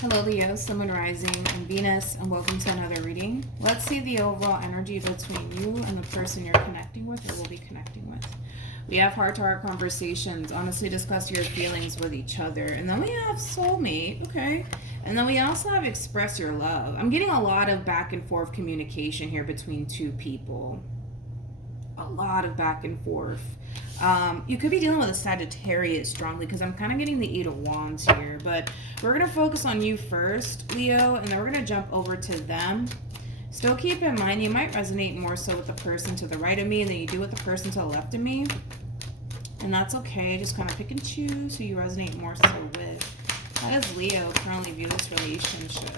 Hello Leo, Sun, Moon, Rising, and Venus, and welcome to another reading. Let's see the overall energy between you and the person you're connecting with or will be connecting with. We have heart-to-heart conversations, honestly discuss your feelings with each other. And then we have soulmate, okay. And then we also have express your love. I'm getting a lot of back and forth communication here between two people. A lot of back and forth. You could be dealing with a Sagittarius strongly because I'm kind of getting the Eight of Wands here. But we're going to focus on you first, Leo, and then we're going to jump over to them. Still keep in mind, you might resonate more so with the person to the right of me than you do with the person to the left of me. And that's okay. Just kind of pick and choose who you resonate more so with. How does Leo currently view this relationship?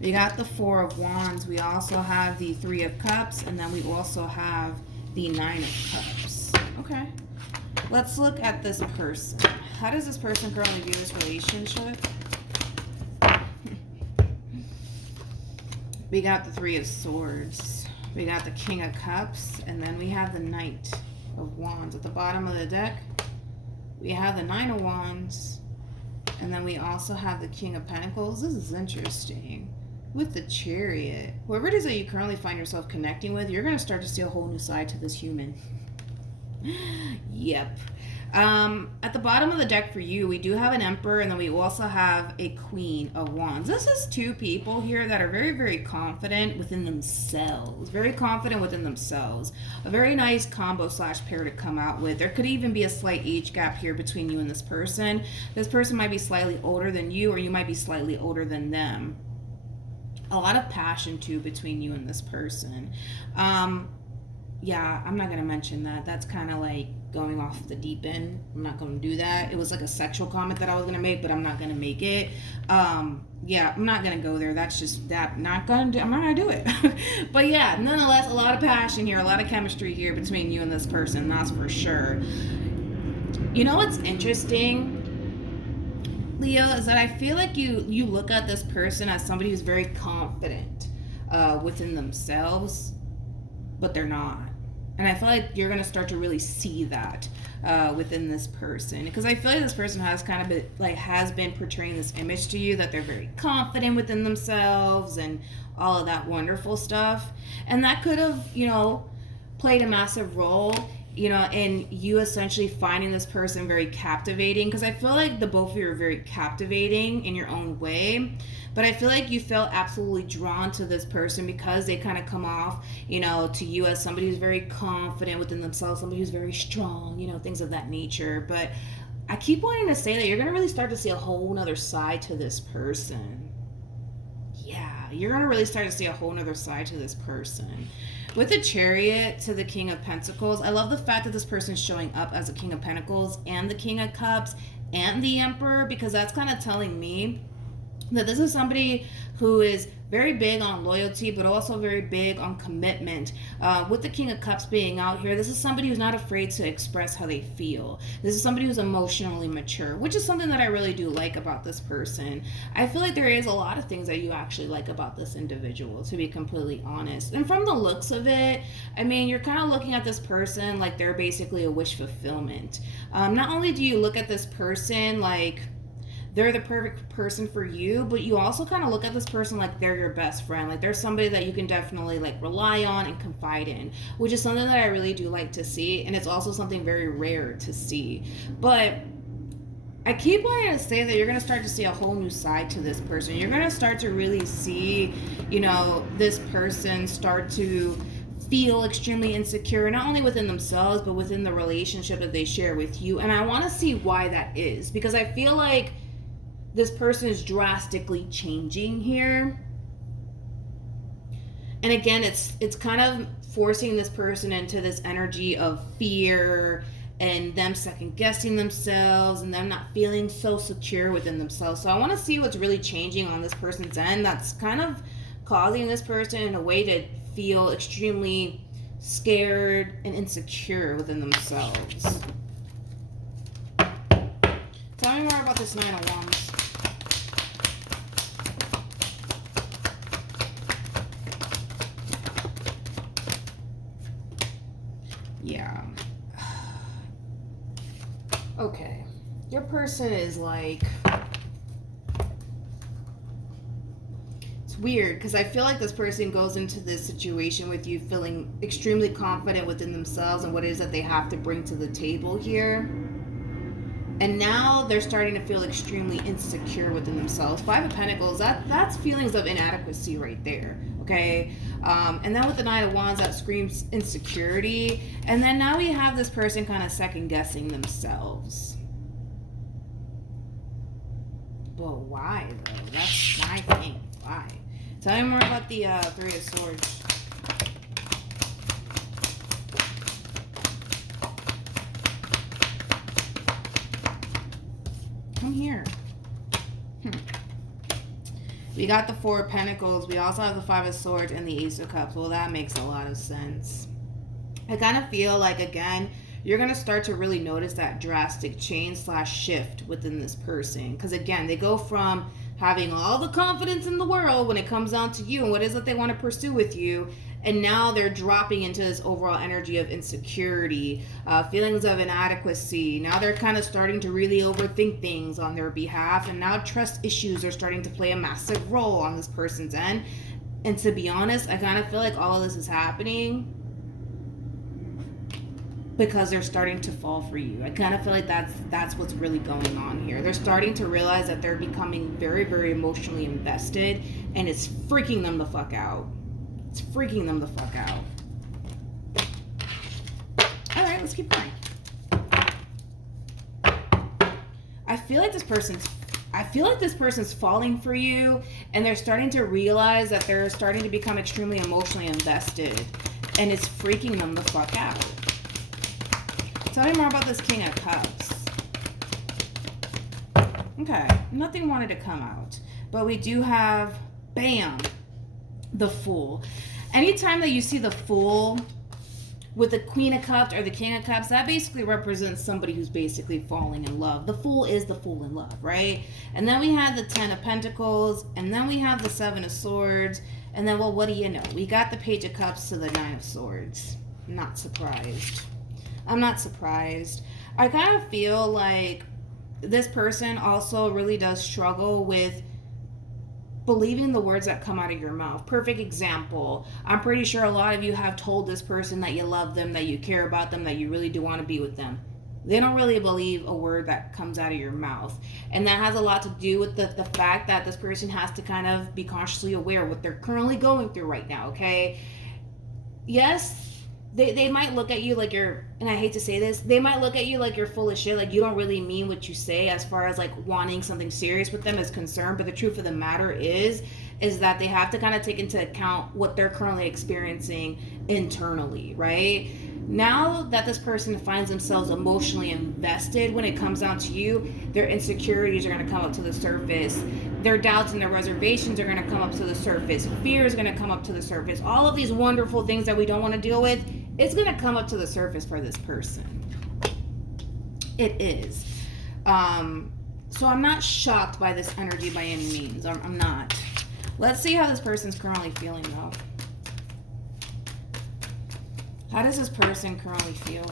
We got the Four of Wands. We also have the Three of Cups. And then we also have the Nine of Cups. Okay. Let's look at this person. How does this person currently view this relationship? We got the Three of Swords. We got the King of Cups. And then we have the Knight of Wands. At the bottom of the deck, we have the Nine of Wands. And then we also have the King of Pentacles. This is interesting. With the Chariot, whoever it is that you currently find yourself connecting with, you're going to start to see a whole new side to this human. Yep. At the bottom of the deck for you, we do have an Emperor, and then we also have a Queen of Wands. This is two people here that are very, very confident within themselves. Very confident within themselves. A very nice combo / pair to come out with. There could even be a slight age gap here between you and this person. This person might be slightly older than you, or you might be slightly older than them. A lot of passion too between you and this person. Yeah, I'm not gonna mention that. That's kind of like going off the deep end. I'm not gonna do that. It was like a sexual comment that I was gonna make, but I'm not gonna make it. Yeah, I'm not gonna go there. That's just that. I'm not gonna do it. But yeah, nonetheless, a lot of passion here, a lot of chemistry here between you and this person. That's for sure. You know what's interesting, Leo, is that I feel like you look at this person as somebody who's very confident within themselves, but they're not. And I feel like you're going to start to really see that within this person. Because I feel like this person has been portraying this image to you that they're very confident within themselves and all of that wonderful stuff. And that could have, played a massive role in you essentially finding this person very captivating, because I feel like the both of you are very captivating in your own way, but I feel like you felt absolutely drawn to this person because they kind of come off, to you as somebody who's very confident within themselves, somebody who's very strong, things of that nature. But I keep wanting to say that you're going to really start to see a whole nother side to this person. Yeah, you're going to really start to see a whole nother side to this person. With the Chariot to the King of Pentacles, I love the fact that this person is showing up as a King of Pentacles and the King of Cups and the Emperor, because that's kind of telling me that this is somebody who is very big on loyalty, but also very big on commitment. With the King of Cups being out here, this is somebody who's not afraid to express how they feel. This is somebody who's emotionally mature, which is something that I really do like about this person. I feel like there is a lot of things that you actually like about this individual, to be completely honest. And from the looks of it, you're kind of looking at this person like they're basically a wish fulfillment. Not only do you look at this person like they're the perfect person for you, but you also kind of look at this person like they're your best friend. Like they're somebody that you can definitely rely on and confide in, which is something that I really do like to see. And it's also something very rare to see. But I keep wanting to say that you're going to start to see a whole new side to this person. You're going to start to really see, this person start to feel extremely insecure, not only within themselves, but within the relationship that they share with you. And I want to see why that is, because I feel like this person is drastically changing here. And again, it's kind of forcing this person into this energy of fear and them second guessing themselves and them not feeling so secure within themselves. So I want to see what's really changing on this person's end that's kind of causing this person in a way to feel extremely scared and insecure within themselves. Tell me more about this Nine of Wands. Yeah. Okay. Your person is weird because I feel like this person goes into this situation with you feeling extremely confident within themselves and what it is that they have to bring to the table here. And now they're starting to feel extremely insecure within themselves. Five of Pentacles, that's feelings of inadequacy right there, okay? And then with the Nine of Wands, that screams insecurity. And then now we have this person kind of second-guessing themselves. But why, though? That's my thing. Why? Tell me more about the Three of Swords. Come here. We got the Four of Pentacles. We also have the Five of Swords and the Ace of Cups. Well, that makes a lot of sense. I kind of feel like, again, you're going to start to really notice that drastic change/shift within this person. Because, again, they go from having all the confidence in the world when it comes down to you and what it is that they want to pursue with you. And now they're dropping into this overall energy of insecurity, feelings of inadequacy. Now they're kind of starting to really overthink things on their behalf. And now trust issues are starting to play a massive role on this person's end. And to be honest, I kind of feel like all of this is happening because they're starting to fall for you. I kind of feel like that's what's really going on here. They're starting to realize that they're becoming very, very emotionally invested, and it's freaking them the fuck out. It's freaking them the fuck out. All right, let's keep going. I feel like this person's falling for you, and they're starting to realize that they're starting to become extremely emotionally invested, and it's freaking them the fuck out. Tell me more about this King of Cups. Okay, nothing wanted to come out, but we do have, bam, the Fool. Anytime that you see the Fool with the Queen of Cups or the King of Cups, that basically represents somebody who's basically falling in love. The Fool is the fool in love, right? And then we have the Ten of Pentacles, and then we have the Seven of Swords, and then, well, what do you know? We got the Page of Cups to the Nine of Swords. Not surprised. I'm not surprised. I kind of feel like this person also really does struggle with believing the words that come out of your mouth. Perfect example. I'm pretty sure a lot of you have told this person that you love them, that you care about them, that you really do want to be with them. They don't really believe a word that comes out of your mouth. And that has a lot to do with the fact that this person has to kind of be consciously aware of what they're currently going through right now, okay? Yes, they might look at you like you're, and I hate to say this, they might look at you like you're full of shit, like you don't really mean what you say as far as like wanting something serious with them is concerned. But the truth of the matter is that they have to kind of take into account what they're currently experiencing internally, right? Now that this person finds themselves emotionally invested when it comes down to you, their insecurities are going to come up to the surface. Their doubts and their reservations are going to come up to the surface. Fear is going to come up to the surface. All of these wonderful things that we don't want to deal with, it's going to come up to the surface for this person. It is. So I'm not shocked by this energy by any means. I'm not. Let's see how this person's currently feeling though. How does this person currently feel?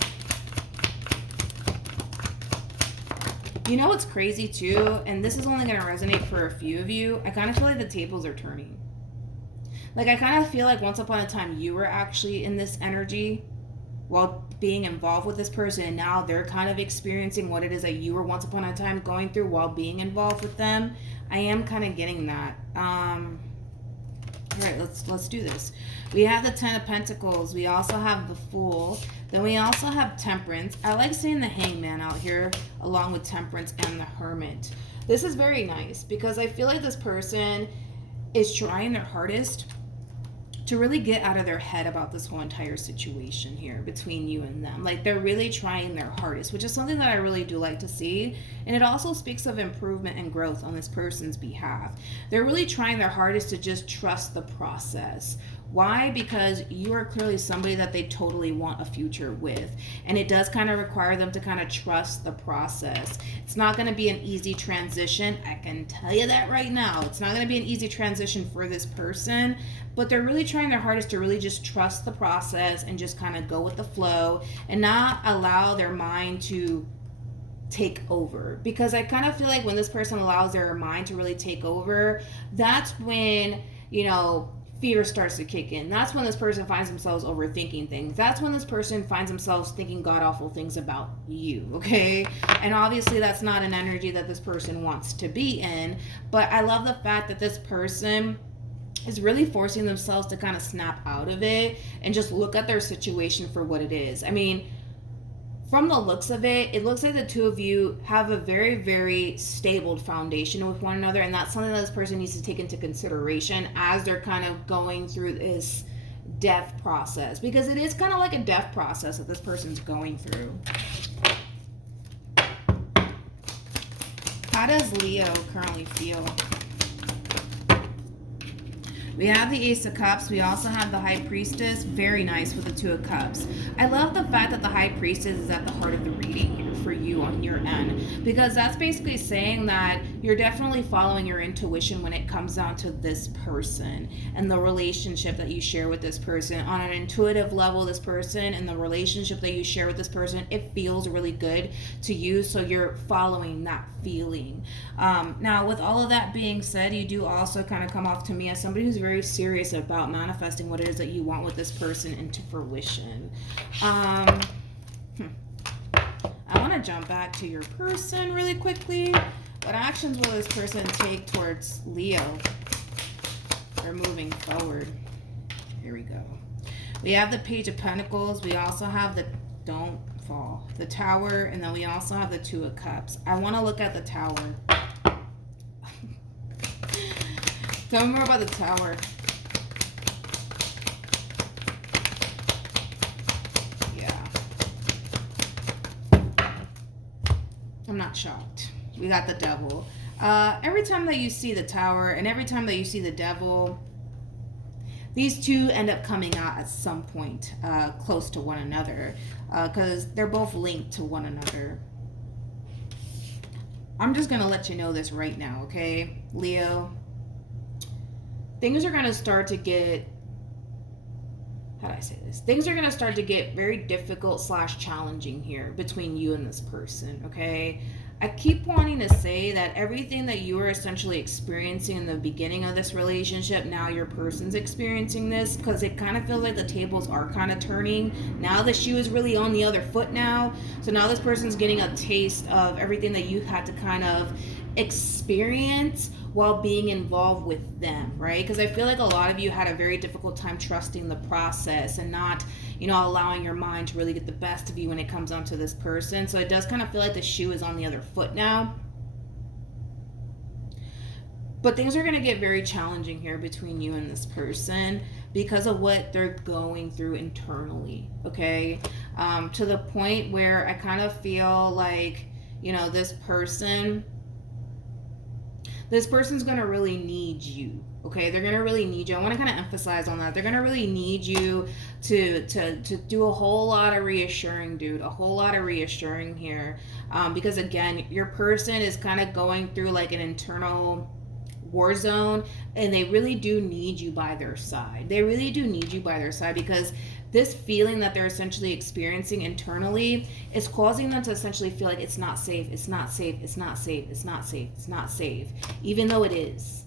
You know what's crazy too, and this is only going to resonate for a few of you, I kind of feel like the tables are turning. Like I kind of feel like once upon a time you were actually in this energy while being involved with this person, and now they're kind of experiencing what it is that you were once upon a time going through while being involved with them. I am kind of getting that. All right, let's do this. We have the Ten of Pentacles. We also have the Fool. Then we also have Temperance. I like seeing the Hangman out here along with Temperance and the Hermit. This is very nice because I feel like this person is trying their hardest to really get out of their head about this whole entire situation here between you and them. Like they're really trying their hardest, which is something that I really do like to see. And it also speaks of improvement and growth on this person's behalf. They're really trying their hardest to just trust the process. Why? Because you are clearly somebody that they totally want a future with. And it does kind of require them to kind of trust the process. It's not going to be an easy transition. I can tell you that right now. It's not going to be an easy transition for this person. But they're really trying their hardest to really just trust the process and just kind of go with the flow and not allow their mind to take over. Because I kind of feel like when this person allows their mind to really take over, that's when fear starts to kick in. That's when this person finds themselves overthinking things. That's when this person finds themselves thinking god awful things about you, okay? And obviously that's not an energy that this person wants to be in, but I love the fact that this person is really forcing themselves to kind of snap out of it and just look at their situation for what it is. I mean, from the looks of it, it looks like the two of you have a very, very stable foundation with one another, and that's something that this person needs to take into consideration as they're kind of going through this death process, because it is kind of like a death process that this person's going through. How does Leo currently feel? We have the Ace of Cups. We also have the High Priestess. Very nice with the Two of Cups. I love the fact that the High Priestess is at the heart of the reading here for you on your end, because that's basically saying that you're definitely following your intuition when it comes down to this person and the relationship that you share with this person. On an intuitive level, this person and the relationship that you share with this person, it feels really good to you, so you're following that feeling. Now, with all of that being said, you do also kind of come off to me as somebody who's very serious about manifesting what it is that you want with this person into fruition. I want to jump back to your person really quickly. What actions will this person take towards Leo? They're moving forward. Here we go. We have the Page of Pentacles. We also have the Don't Fall, the Tower, and then we also have the Two of Cups. I want to look at the Tower. Tell me more about the Tower. Yeah. I'm not shocked. We got the Devil. Every time that you see the Tower and every time that you see the Devil, these two end up coming out at some point close to one another, because they're both linked to one another. I'm just going to let you know this right now, okay, Leo? Things are going to start to get, how do I say this? Things are going to start to get very difficult / challenging here between you and this person, okay? I keep wanting to say that everything that you were essentially experiencing in the beginning of this relationship, now your person's experiencing this, because it kind of feels like the tables are kind of turning. Now the shoe is really on the other foot now. So now this person's getting a taste of everything that you had to kind of experience while being involved with them, right? Because I feel like a lot of you had a very difficult time trusting the process and not, allowing your mind to really get the best of you when it comes down to this person. So it does kind of feel like the shoe is on the other foot now. But things are going to get very challenging here between you and this person because of what they're going through internally, okay? To the point where I kind of feel like, this person's going to really need you, okay? They're going to really need you. I want to kind of emphasize on that. They're going to really need you to do a whole lot of reassuring, dude. A whole lot of reassuring here. Because, again, your person is kind of going through like an internal war zone, and they really do need you by their side. They really do need you by their side, because this feeling that they're essentially experiencing internally is causing them to essentially feel like it's not safe, it's not safe, it's not safe, it's not safe, it's not safe, even though it is.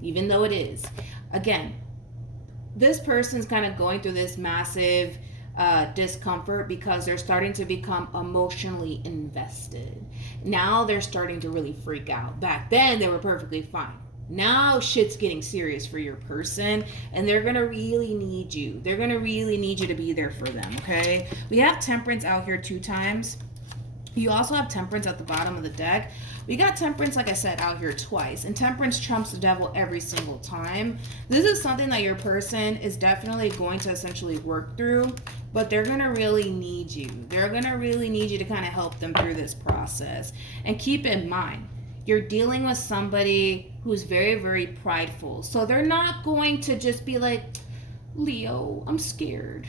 Even though it is. Again, this person's kind of going through this massive discomfort because they're starting to become emotionally invested. Now they're starting to really freak out. Back then, they were perfectly fine. Now shit's getting serious for your person, and they're going to really need you. They're going to really need you to be there for them, okay? We have Temperance out here 2 times. You also have Temperance at the bottom of the deck. We got Temperance, like I said, out here twice. And Temperance trumps the Devil every single time. This is something that your person is definitely going to essentially work through, but they're going to really need you. They're going to really need you to kind of help them through this process. And keep in mind, you're dealing with somebody who's very, very prideful. So they're not going to just be like, Leo, I'm scared.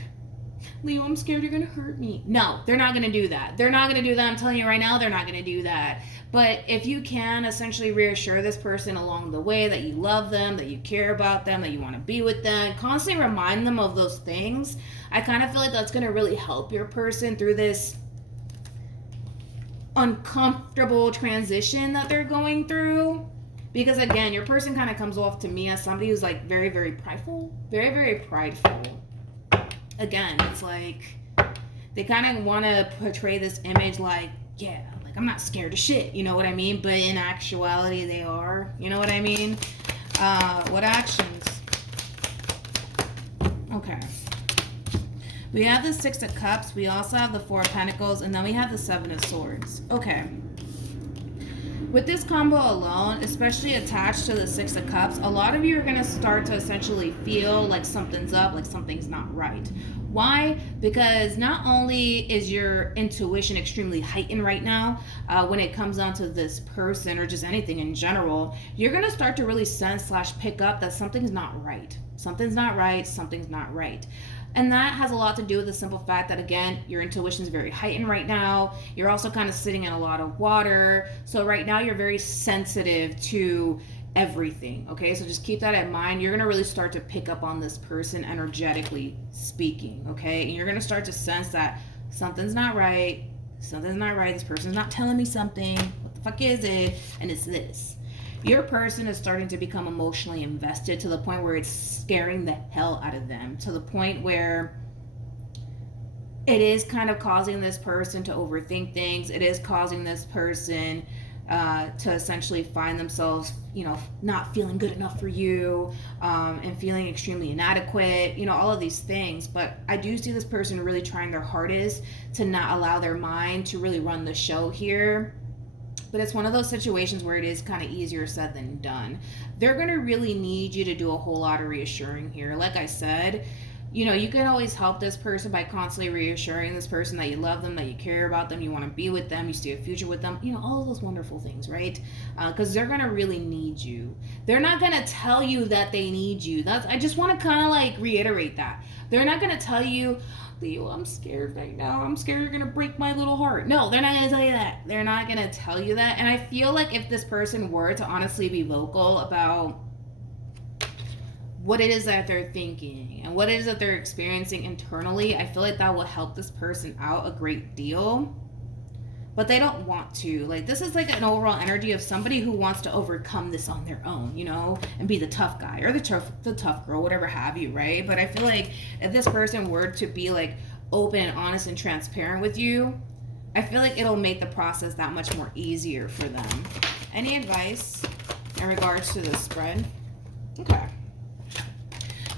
Leo, I'm scared you're going to hurt me. No, they're not going to do that. They're not going to do that. I'm telling you right now, they're not going to do that. But if you can essentially reassure this person along the way that you love them, that you care about them, that you want to be with them, constantly remind them of those things, I kind of feel like that's going to really help your person through this uncomfortable transition that they're going through. Because again, your person kind of comes off to me as somebody who's like very, very prideful. Very, very prideful. Again, it's like they kind of want to portray this image like, yeah, like I'm not scared of shit, you know what I mean? But in actuality, they are, you know what I mean? What actions? Okay. We have the Six of Cups, we also have the Four of Pentacles, and then we have the Seven of Swords. Okay. With this combo alone, especially attached to the Six of Cups, a lot of you are going to start to essentially feel like something's up, like something's not right. Why? Because not only is your intuition extremely heightened right now, when it comes down to this person or just anything in general, you're going to start to really sense / pick up that something's not right. Something's not right, something's not right. And that has a lot to do with the simple fact that, again, your intuition is very heightened right now. You're also kind of sitting in a lot of water. So right now you're very sensitive to everything, okay? So just keep that in mind. You're going to really start to pick up on this person energetically speaking, okay? And you're going to start to sense that something's not right. Something's not right. This person's not telling me something. What the fuck is it? And it's this. Your person is starting to become emotionally invested to the point where it's scaring the hell out of them, to the point where it is kind of causing this person to overthink things. It is causing this person to essentially find themselves, not feeling good enough for you, and feeling extremely inadequate, all of these things. But I do see this person really trying their hardest to not allow their mind to really run the show here. But it's one of those situations where it is kind of easier said than done. They're going to really need you to do a whole lot of reassuring here. Like I said, you can always help this person by constantly reassuring this person that you love them, that you care about them, you want to be with them, you see a future with them, all of those wonderful things, right? Because they're going to really need you. They're not going to tell you that they need you. I just want to kind of like reiterate that. They're not going to tell you, Leo, I'm scared right now. I'm scared you're going to break my little heart. No, they're not going to tell you that. They're not going to tell you that. And I feel like if this person were to honestly be vocal about what it is that they're thinking and what it is that they're experiencing internally, I feel like that will help this person out a great deal. But they don't want to. Like, this is like an overall energy of somebody who wants to overcome this on their own, and be the tough guy or the tough girl, whatever have you, right? But I feel like if this person were to be like open and honest and transparent with you, I feel like it'll make the process that much more easier for them. Any advice in regards to this spread? Okay.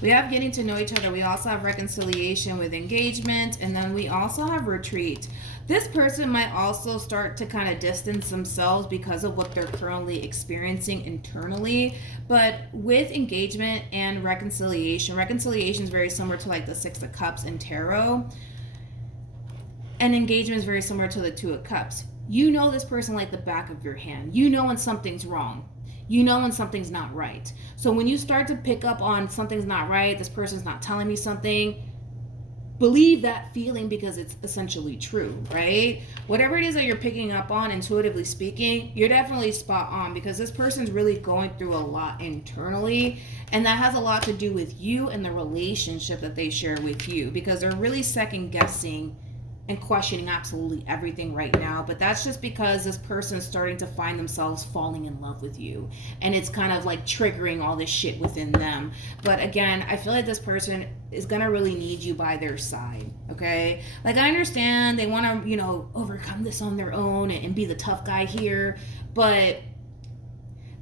We have getting to know each other. We also have reconciliation with engagement. And then we also have retreat. This person might also start to kind of distance themselves because of what they're currently experiencing internally. But with engagement and reconciliation is very similar to like the Six of Cups in tarot. And engagement is very similar to the Two of Cups. You know this person like the back of your hand. You know when something's wrong. You know when something's not right. So when you start to pick up on something's not right, this person's not telling me something, believe that feeling because it's essentially true, right? Whatever it is that you're picking up on, intuitively speaking, you're definitely spot on because this person's really going through a lot internally, and that has a lot to do with you and the relationship that they share with you because they're really second guessing and questioning absolutely everything right now. But that's just because this person's starting to find themselves falling in love with you. And it's kind of like triggering all this shit within them. But again, I feel like this person is going to really need you by their side, okay? Like, I understand they want to, overcome this on their own and be the tough guy here. But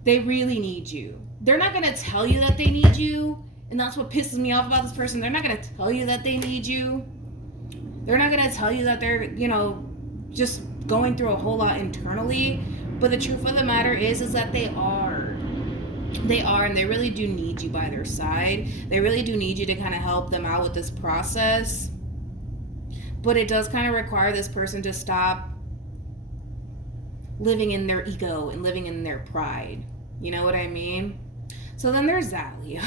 they really need you. They're not going to tell you that they need you. And that's what pisses me off about this person. They're not going to tell you that they need you. They're not going to tell you that they're, just going through a whole lot internally. But the truth of the matter is that they are. They are, and they really do need you by their side. They really do need you to kind of help them out with this process. But it does kind of require this person to stop living in their ego and living in their pride. You know what I mean? So then there's that, Leo.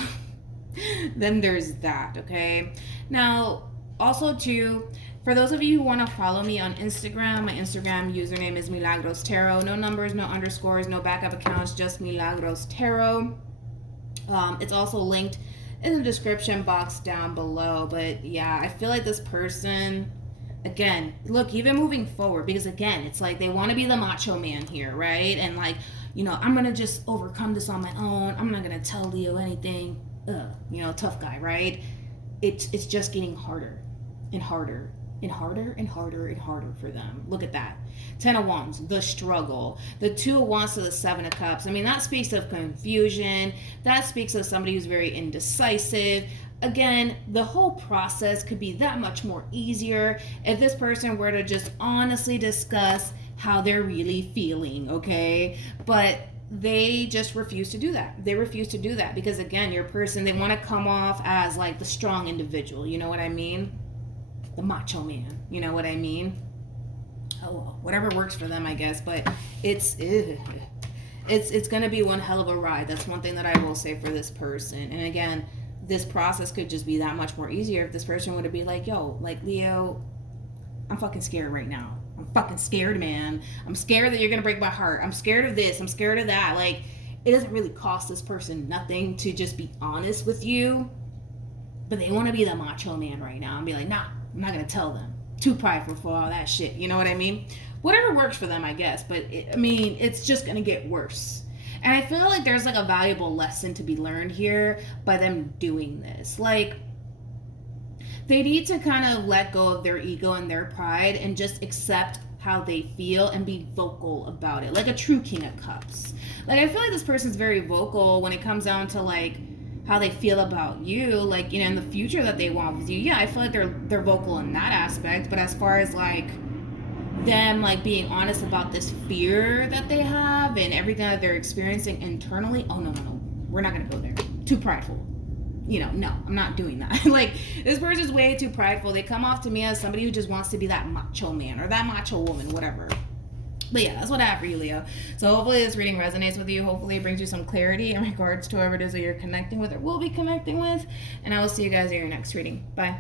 Then there's that, okay? Now, also, too, for those of you who want to follow me on Instagram, my Instagram username is MilagrosTarot. No numbers, no underscores, no backup accounts, just MilagrosTarot. It's also linked in the description box down below. But yeah, I feel like this person, again, look, even moving forward, because again, it's like they want to be the macho man here, right? And like, I'm gonna just overcome this on my own. I'm not gonna tell Leo anything. Tough guy, right? It's just getting harder and harder and harder and harder and harder for them. Look at that. 10 of Wands, the struggle. The 2 of Wands to the 7 of Cups. I mean, that speaks of confusion. That speaks of somebody who's very indecisive. Again, the whole process could be that much more easier if this person were to just honestly discuss how they're really feeling, okay? But they just refuse to do that. They refuse to do that because, again, your person, they want to come off as like the strong individual. You know what I mean? The macho man. You know what I mean? Oh, well, whatever works for them, I guess. But it's going to be one hell of a ride. That's one thing that I will say for this person. And again, this process could just be that much more easier if this person would be like, yo, like, Leo, I'm fucking scared right now. I'm fucking scared, man. I'm scared that you're going to break my heart. I'm scared of this. I'm scared of that. Like, it doesn't really cost this person nothing to just be honest with you. But they want to be the macho man right now and be like, nah, I'm not going to tell them. Too prideful for all that shit. You know what I mean? Whatever works for them, I guess. But, it's just going to get worse. And I feel like there's like a valuable lesson to be learned here by them doing this. Like, they need to kind of let go of their ego and their pride and just accept how they feel and be vocal about it. Like a true King of Cups. Like, I feel like this person's very vocal when it comes down to like how they feel about you, like, in the future that they want with you. Yeah, I feel like they're vocal in that aspect. But as far as like them like being honest about this fear that they have and everything that they're experiencing internally, oh no, we're not gonna go there. Too prideful. No, I'm not doing that. Like, this person's way too prideful. They come off to me as somebody who just wants to be that macho man or that macho woman, whatever. But yeah, that's what I have for you, Leo. So hopefully this reading resonates with you. Hopefully it brings you some clarity in regards to whoever it is that you're connecting with or will be connecting with. And I will see you guys in your next reading. Bye.